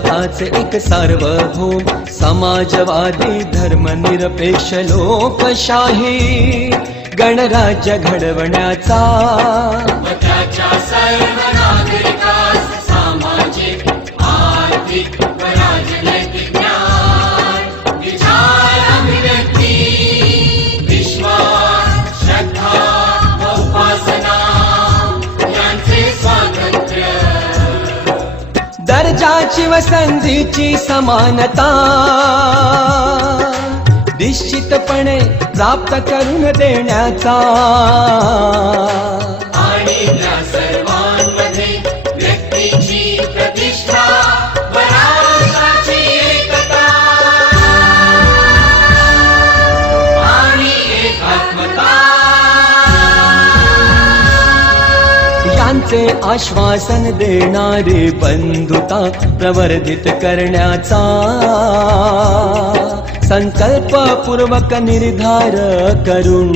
भारताचे एक सार्वभौम समाजवादी धर्मनिरपेक्ष लोकशाही गणराज्य घडवण्याचा व त्याच्या सर्व नागरिकास सामाजिक आर्थिक व राजनैतिक न्याय विचार अभिव्यक्ती विश्वास श्रद्धा व उपासना यांचे स्वातंत्र्य दर्जाची व संधीची समानता निश्चितपणे प्राप्त करून देण्याचा आणि त्या सर्वांमध्ये व्यक्तीची प्रतिष्ठा व राष्ट्राची एकता आणि एकात्मता यांचे आश्वासन देणारी बंधुता प्रवर्धित करण्याचा संकल्पपूर्वक निर्धार करून